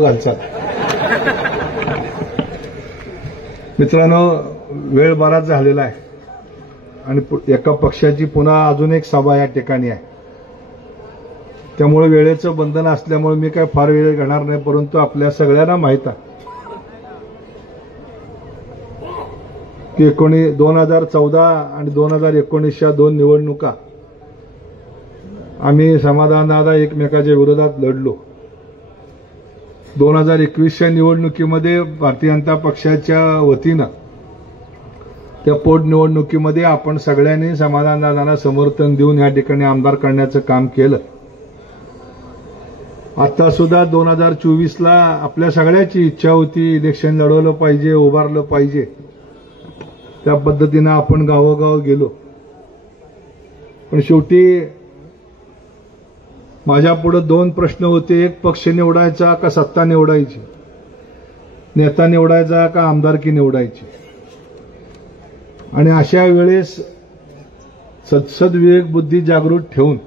घालचाल. मित्रांनो, वेळ बराच झालेला आहे आणि एका पक्षाची पुन्हा अजून एक सभा या ठिकाणी आहे. त्यामुळे वेळेचं बंधन असल्यामुळे मी काय फार वेळ घेणार नाही, परंतु आपल्या सगळ्यांना माहित आहे की 2014 आणि 2019च्या दोन निवडणुका आम्ही समाधानदादा एकमेकाच्या विरोधात लढलो. 2021च्या निवडणुकीमध्ये भारतीय जनता पक्षाच्या वतीनं त्या पोटनिवडणुकीमध्ये आपण सगळ्यांनी समाधानदादांना समर्थन देऊन या ठिकाणी आमदार करण्याचं काम केलं. आता सुद्धा 2024ला आपल्या सगळ्याची इच्छा होती इलेक्शन लढवलं पाहिजे, उभारलं पाहिजे. त्या पद्धतीनं आपण गावोगाव गेलो. पण शेवटी माझ्या पुढे दोन प्रश्न होते. एक, पक्ष निवडायचा का सत्ता निवडायची, नेता निवडायचा का आमदारकी निवडायची. आणि अशा वेळेस सद्विवेक बुद्धी जागृत ठेवून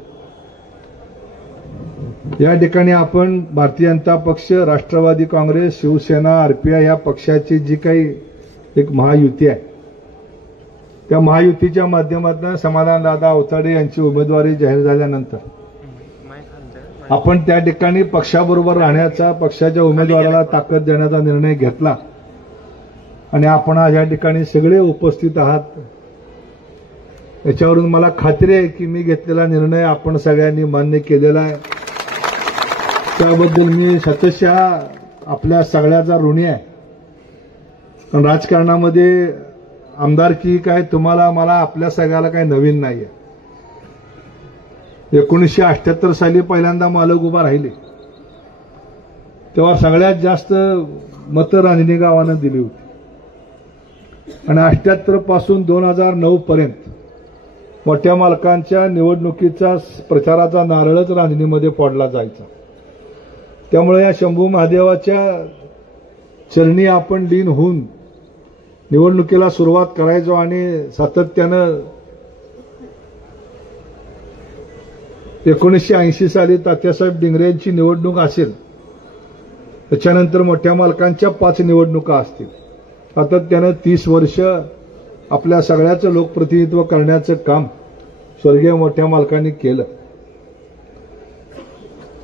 या ठिकाणी आपण भारतीय जनता पक्ष, राष्ट्रवादी काँग्रेस, शिवसेना, आरपीआय या पक्षाची जी काही एक महायुती आहे, त्या महायुतीच्या माध्यमातून समाधानदादा अवताडे यांची उमेदवारी जाहीर झाल्यानंतर आपण त्या ठिकाणी पक्षाबरोबर राहण्याचा, पक्षाच्या उमेदवाराला ताकद देण्याचा निर्णय घेतला. आणि आपण आज या ठिकाणी सगळे उपस्थित आहात. याच्यावरून मला खात्री आहे की मी घेतलेला निर्णय आपण सगळ्यांनी मान्य केलेला आहे. त्याबद्दल मी शतशः आपल्या सगळ्याचा ऋणी आहे. पण राजकारणामध्ये आमदारकी काय तुम्हाला मला आपल्या सगळ्याला काही नवीन नाहीये. 1978 साली पहिल्यांदा मालक उभा राहिले तेव्हा सगळ्यात जास्त मतं रांजणी गावानं दिली होती. आणि 78 पासून 2009 पर्यंत मोठ्या मालकांच्या निवडणुकीचा प्रचाराचा नारळच रांजणीमध्ये फोडला जायचा. त्यामुळे या शंभू महादेवाच्या चरणी आपण लीन होऊन निवडणुकीला सुरुवात करायचो आणि सातत्यानं 1980 साली तात्यासाहेब डिंगरे यांची निवडणूक असेल, त्याच्यानंतर मोठ्या मालकांच्या 5 निवडणुका असतील, सातत्यानं 30 वर्ष आपल्या सगळ्याचं लोकप्रतिनिधित्व करण्याचं काम स्वर्गीय मोठ्या मालकांनी केलं.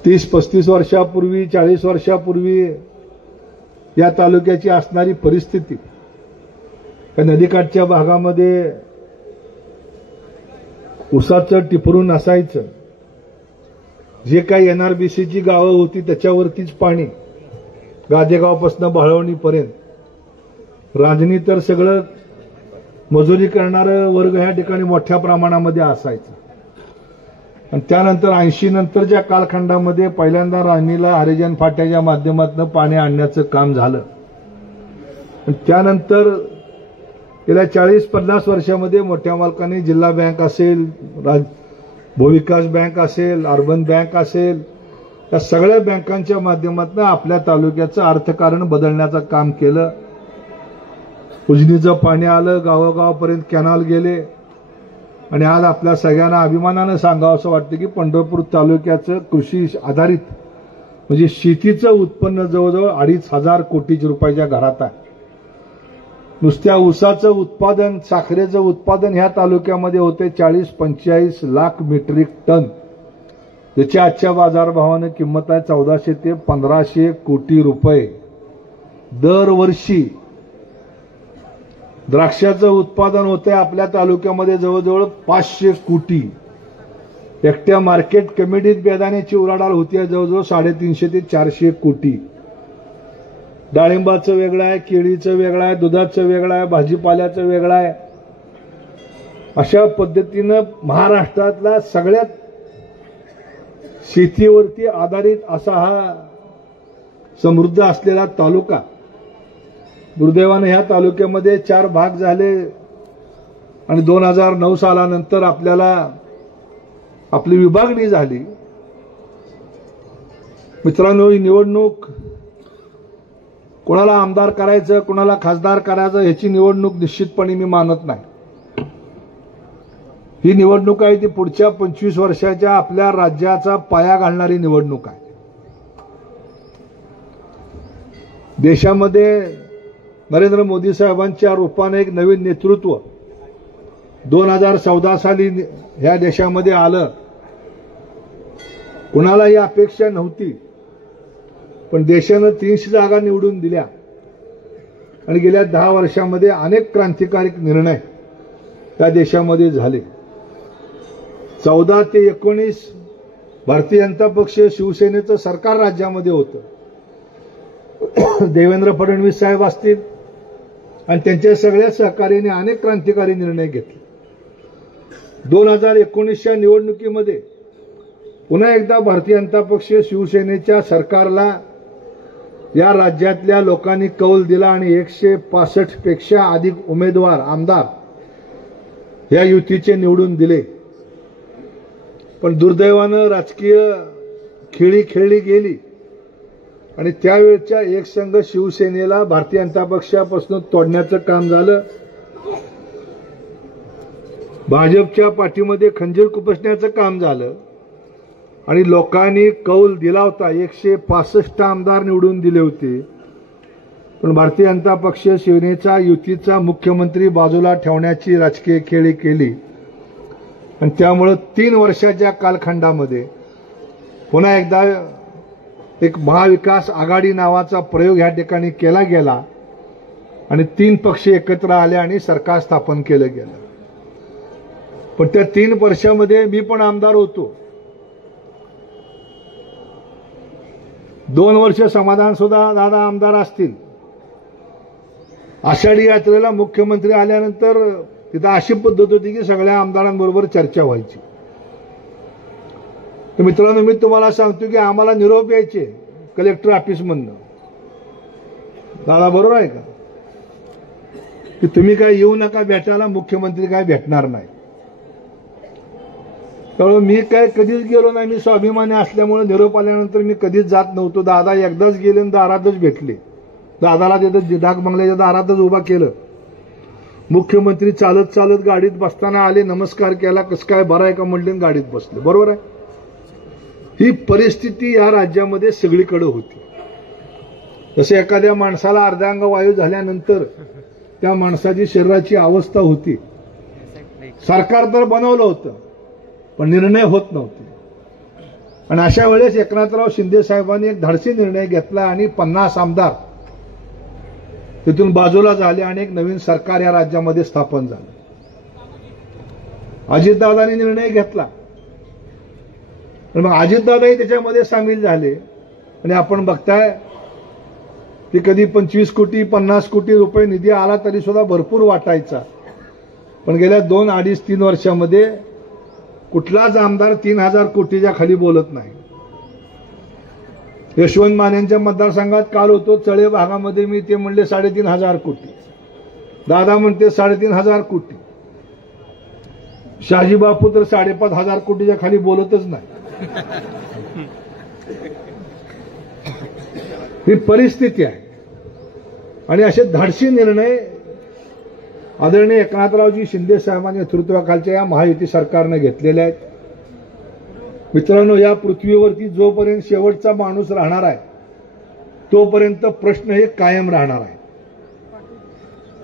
30-35 वर्षापूर्वी, 40 वर्षापूर्वी या तालुक्याची असणारी परिस्थिती, त्या नदीकाठच्या भागामध्ये उसाचं टिपरून असायचं. जे काही एनआरबीसीची गावं होती त्याच्यावरतीच पाणी, गादेगावपासून बाळवणीपर्यंत. रांजणी तर सगळं मजुरी करणारं वर्ग ह्या ठिकाणी मोठ्या प्रमाणामध्ये असायचं. आणि त्यानंतर 80 नंतरच्या कालखंडामध्ये पहिल्यांदा रांजणीला हरिजन फाट्याच्या माध्यमातून पाणी आणण्याचं काम झालं. आणि त्यानंतर गेल्या 40-50 वर्षामध्ये मोठ्या मालकांनी जिल्हा बँक असेल, भूविकास बँक असेल, अर्बन बँक असेल, या सगळ्या बँकांच्या माध्यमातून आपल्या तालुक्याचं अर्थकारण बदलण्याचं काम केलं. उजनीचं पाणी आलं, गावोगावापर्यंत कॅनॉल गेले. आणि आज आपल्या सगळ्यांना अभिमानानं सांगावं असं वाटतं की पंढरपूर तालुक्याचं कृषी आधारित म्हणजे शेतीचं उत्पन्न जवळजवळ 2,500 कोटी रुपयाच्या घरात आहे. नुसत्या ऊसाचं उत्पादन, साखरेचं उत्पादन ह्या तालुक्यामध्ये होते 40-45 लाख मेट्रिक टन, ज्याची आजच्या बाजारभावानं किंमत आहे 1400 ते 1500 कोटी रुपये दरवर्षी. द्राक्षाचं उत्पादन होतंय आपल्या तालुक्यामध्ये जवळजवळ 500 कोटी. एकट्या मार्केट कमिटीत बेदाण्याची उलाढाल होती जवळजवळ 350 ते 400 कोटी. डाळिंबाचं वेगळं आहे, केळीचं वेगळं आहे, दुधाचं वेगळं आहे, भाजीपाल्याचं वेगळं आहे. अशा पद्धतीनं महाराष्ट्रातला सगळ्यात शेतीवरती आधारित असा हा समृद्ध असलेला तालुका. दुर्दैवानं ह्या तालुक्यामध्ये 4 भाग झाले आणि 2009 सालानंतर आपल्याला आपली विभागणी झाली. मित्रांनो, ही निवडणूक कोणाला आमदार करायचं, कोणाला खासदार करायचं ह्याची निवडणूक निश्चितपणे मी मानत नाही. ही निवडणूक आहे ती पुढच्या 25 वर्षाच्या आपल्या राज्याचा पाया घालणारी निवडणूक आहे. देशामध्ये नरेंद्र मोदी साहेबांच्या रूपाने एक नवीन नेतृत्व 2014 साली ह्या देशामध्ये आलं. कुणालाही अपेक्षा नव्हती, पण देशानं 300 जागा निवडून दिल्या आणि गेल्या 10 वर्षामध्ये अनेक क्रांतिकारी निर्णय त्या देशामध्ये झाले. 14 ते 19 भारतीय जनता पक्ष शिवसेनेचं सरकार राज्यामध्ये होतं. देवेंद्र फडणवीस साहेब असतील आणि त्यांच्या सगळ्या सहकार्याने अनेक क्रांतिकारी निर्णय घेतले. 2019च्या निवडणुकीमध्ये पुन्हा एकदा भारतीय जनता पक्ष शिवसेनेच्या सरकारला या राज्यातल्या लोकांनी कौल दिला आणि 165 पेक्षा अधिक उमेदवार आमदार या युतीचे निवडून दिले. पण दुर्दैवानं राजकीय खेळी खेळली गेली आणि त्यावेळच्या एकसंघ शिवसेनेला भारतीय जनता पक्षापासून तोडण्याचं काम झालं. भाजपच्या पाठीमध्ये खंजीर खुपसण्याचं काम झालं आणि लोकांनी कौल दिला होता. 165 आमदार निवडून दिले होते, पण भारतीय जनता पक्ष शिवसेनेचा युतीचा मुख्यमंत्री बाजूला ठेवण्याची राजकीय खेळी केली आणि त्यामुळे 3 वर्षाच्या कालखंडामध्ये पुन्हा एकदा एक महाविकास आघाडी नावाचा प्रयोग ह्या ठिकाणी केला गेला आणि 3 पक्ष एकत्र आले आणि सरकार स्थापन केलं गेलं. पण त्या 3 वर्षामध्ये मी पण आमदार होतो. 2 वर्ष समाधान सुद्धा दादा आमदार असतील. आषाढी यात्रेला मुख्यमंत्री आल्यानंतर तिथं अशी पद्धत होती की सगळ्या आमदारांबरोबर चर्चा व्हायची. तर मित्रांनो, मी तुम्हाला सांगतो की आम्हाला निरोप यायचे कलेक्टर ऑफिसमधनं. दादा बरोबर आहे का की तुम्ही काय येऊ नका भेटायला, मुख्यमंत्री काय भेटणार नाही. त्यामुळे मी काय कधीच गेलो नाही. मी स्वाभिमानी असल्यामुळे निरोप आल्यानंतर मी कधीच जात नव्हतो. दादा एकदाच गेले आणि दारातच भेटले. दादाला तिथं डाक बंगल्याच्या दारातच उभा केलं. मुख्यमंत्री चालत चालत गाडीत बसताना आले, नमस्कार केला, कसं काय बरं आहे का म्हणले, गाडीत बसले. बरोबर आहे. ही परिस्थिती या राज्यामध्ये सगळीकडे होती. जसे एखाद्या माणसाला अर्धांग वायू झाल्यानंतर त्या माणसाची शरीराची अवस्था होती. सरकार तर बनवलं होतं पण निर्णय होत नव्हते. आणि अशा वेळेस एकनाथराव शिंदे साहेबांनी एक धाडसी निर्णय घेतला आणि 50 आमदार तिथून बाजूला झाले आणि एक नवीन सरकार या राज्यामध्ये स्थापन झालं. अजितदादांनी निर्णय घेतला आणि मग अजितदादाही त्याच्यामध्ये सामील झाले आणि आपण बघताय की कधी 25 कोटी 50 कोटी रुपये निधी आला तरी सुद्धा भरपूर वाटायचा. पण गेल्या 2, 2.5, 3 वर्षामध्ये कुठलाच आमदार 3000 कोटीच्या खाली बोलत नाही. यशवंत मानेंच्या मतदारसंघात काल होतो चळे भागामध्ये, मी ते म्हणले 3500 कोटी. दादा म्हणते 3500 कोटी. शहाजी बापू तर 5500 कोटीच्या खाली बोलतच नाही. ही परिस्थिती आहे आणि असे धाडसी निर्णय आदरणीय एकनाथरावजी शिंदे साहेबांच्या नेतृत्वाखालच्या या महायुती सरकारने घेतलेले आहेत. मित्रांनो, या पृथ्वीवरती जोपर्यंत शेवटचा माणूस राहणार आहे तोपर्यंत प्रश्न हे कायम राहणार आहे.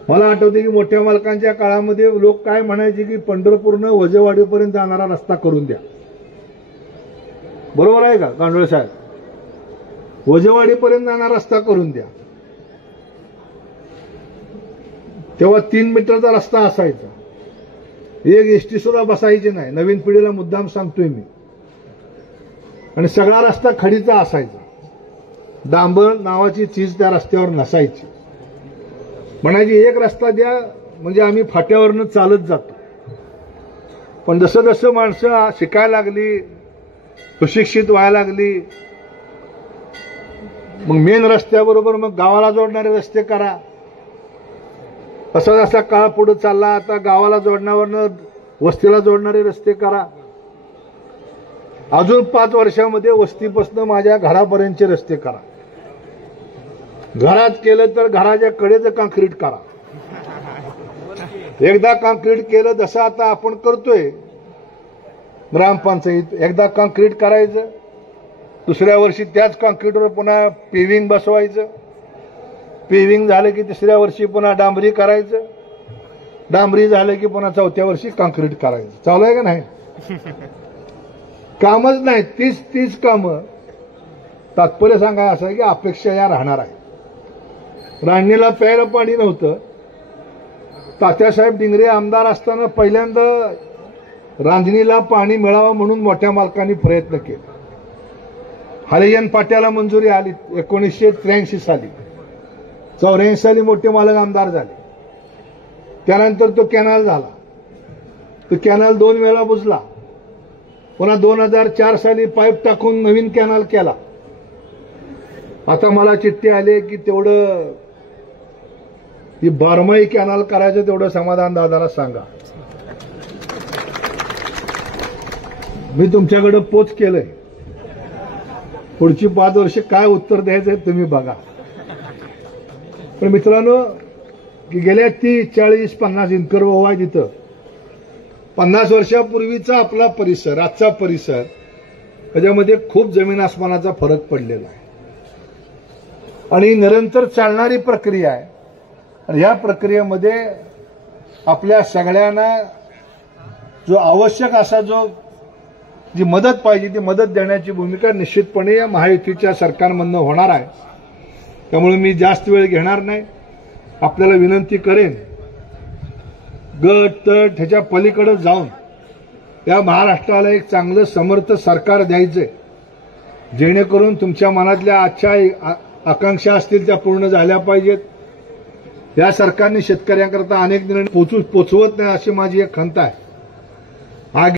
मला आठवते की मोठ्या मालकांच्या काळामध्ये लोक काय म्हणायचे की पंढरपूरनं वजेवाडीपर्यंत जाणारा रस्ता करून द्या. बरोबर आहे का कांडोळे साहेब? वजेवाडीपर्यंत जाणारा रस्ता करून द्या. तेव्हा 3 मीटरचा रस्ता असायचा. एक एसटी सुद्धा बसायची नाही. नवीन पिढीला मुद्दाम सांगतोय मी. आणि सगळा रस्ता खडीचा असायचा. डांबर नावाची चीज त्या रस्त्यावर नसायची. म्हणायची एक रस्ता द्या म्हणजे आम्ही फाट्यावरनं चालत जातो. पण जसं जसं माणसं शिकायला लागली, सुशिक्षित व्हायला लागली, मग मेन रस्त्याबरोबर मग गावाला जोडणारे रस्ते करा. असा जसा काळ पुढे चालला, आता गावाला जोडण्यावरनं वस्तीला जोडणारे रस्ते करा. अजून 5 वर्षामध्ये वस्तीपासून माझ्या घरापर्यंतचे रस्ते करा. घरात केलं तर घराच्या कडेचं काँक्रीट करा. एकदा काँक्रीट केलं जसं आता आपण करतोय ग्रामपंचायत, एकदा काँक्रीट करायचं, दुसऱ्या वर्षी त्याच काँक्रीटवर पुन्हा पेव्हिंग बसवायचं. पेव्हिंग झालं की तिसऱ्या वर्षी पुन्हा डांबरी करायचं, डांबरी झालं की पुन्हा चौथ्या वर्षी काँक्रीट करायचं. चालू आहे का नाही? कामच नाही, तीच कामं. तात्पर्य सांगाय असं आहे की अपेक्षा या राहणार आहे. रांजणीला प्यायला पाणी नव्हतं. तात्यासाहेब डिंगरे आमदार असताना पहिल्यांदा रांजणीला पाणी मिळावं म्हणून मोठ्या मालकांनी प्रयत्न केले. हरिजन पाट्याला मंजुरी आली 1983 साली. 84 साली मोठे मालक आमदार झाले. त्यानंतर तो कॅनल झाला. तो कॅनल 2 वेळा बुजला. पुन्हा 2004 साली पाईप टाकून नवीन कॅनल केला. आता मला चिठ्ठी आली की तेवढं ही 12माही कॅनल करायचं तेवढं समाधान दादाला सांगा. मी तुमच्याकडे पोच केलंय. पुढची 5 वर्ष काय उत्तर द्यायचंय तुम्ही बघा. पण मित्रांनो, की गेल्या 30, 40, 50 इनकर आहे तिथं 50 वर्षापूर्वीचा आपला परिसर, आजचा परिसर, त्याच्यामध्ये खूप जमीन आसमानाचा फरक पडलेला आहे. आणि निरंतर चालणारी प्रक्रिया आहे. आणि या प्रक्रियेमध्ये आपल्या सगळ्यांना जो आवश्यक असा जी मदत पाहिजे ती मदत देण्याची भूमिका निश्चितपणे या महायुतीच्या सरकारमधनं होणार आहे. त्यामुळे मी जास्त वेळ घेणार नाही. आपल्याला विनंती करेन, गट तट ह्याच्या पलीकडे जाऊन या महाराष्ट्राला एक चांगलं समर्थ सरकार द्यायचंय, जेणेकरून तुमच्या मनातल्या आजच्या आकांक्षा असतील त्या पूर्ण झाल्या पाहिजेत. या सरकारने शेतकऱ्यांकरता अनेक निर्णय पोचवत नाही अशी माझी एक खंत आहे.